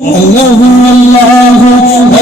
अल्लाह अल्लाह अल्लाह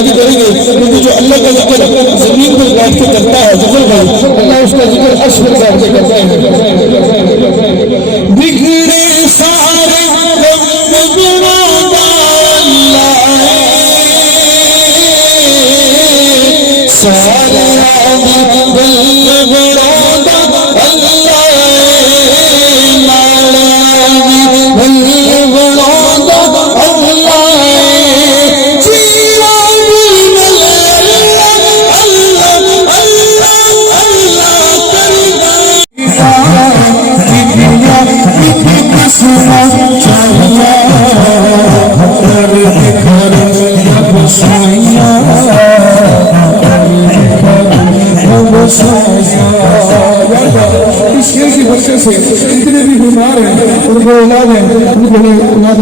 क्योंकि जो अल्लाह का जिक्र जमीन पर बैठ के करता है जफर भाई अल्लाह उसका जिक्र अर्श पर बैठ के करता है। बिगड़े सारे इतने भी बीमार हैं उनको इलाज है उनको इलाज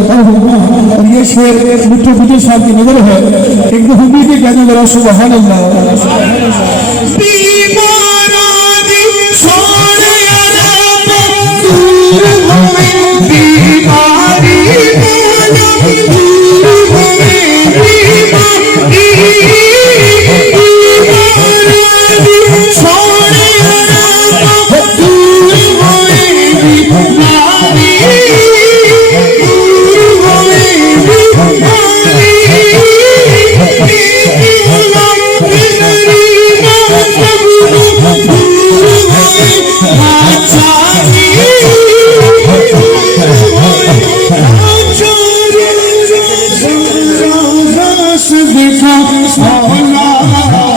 और ये शेर मिट्टू बुद्धू साहब की नजर है एक दफा भी कहने लगा सुभान अल्लाह। देखा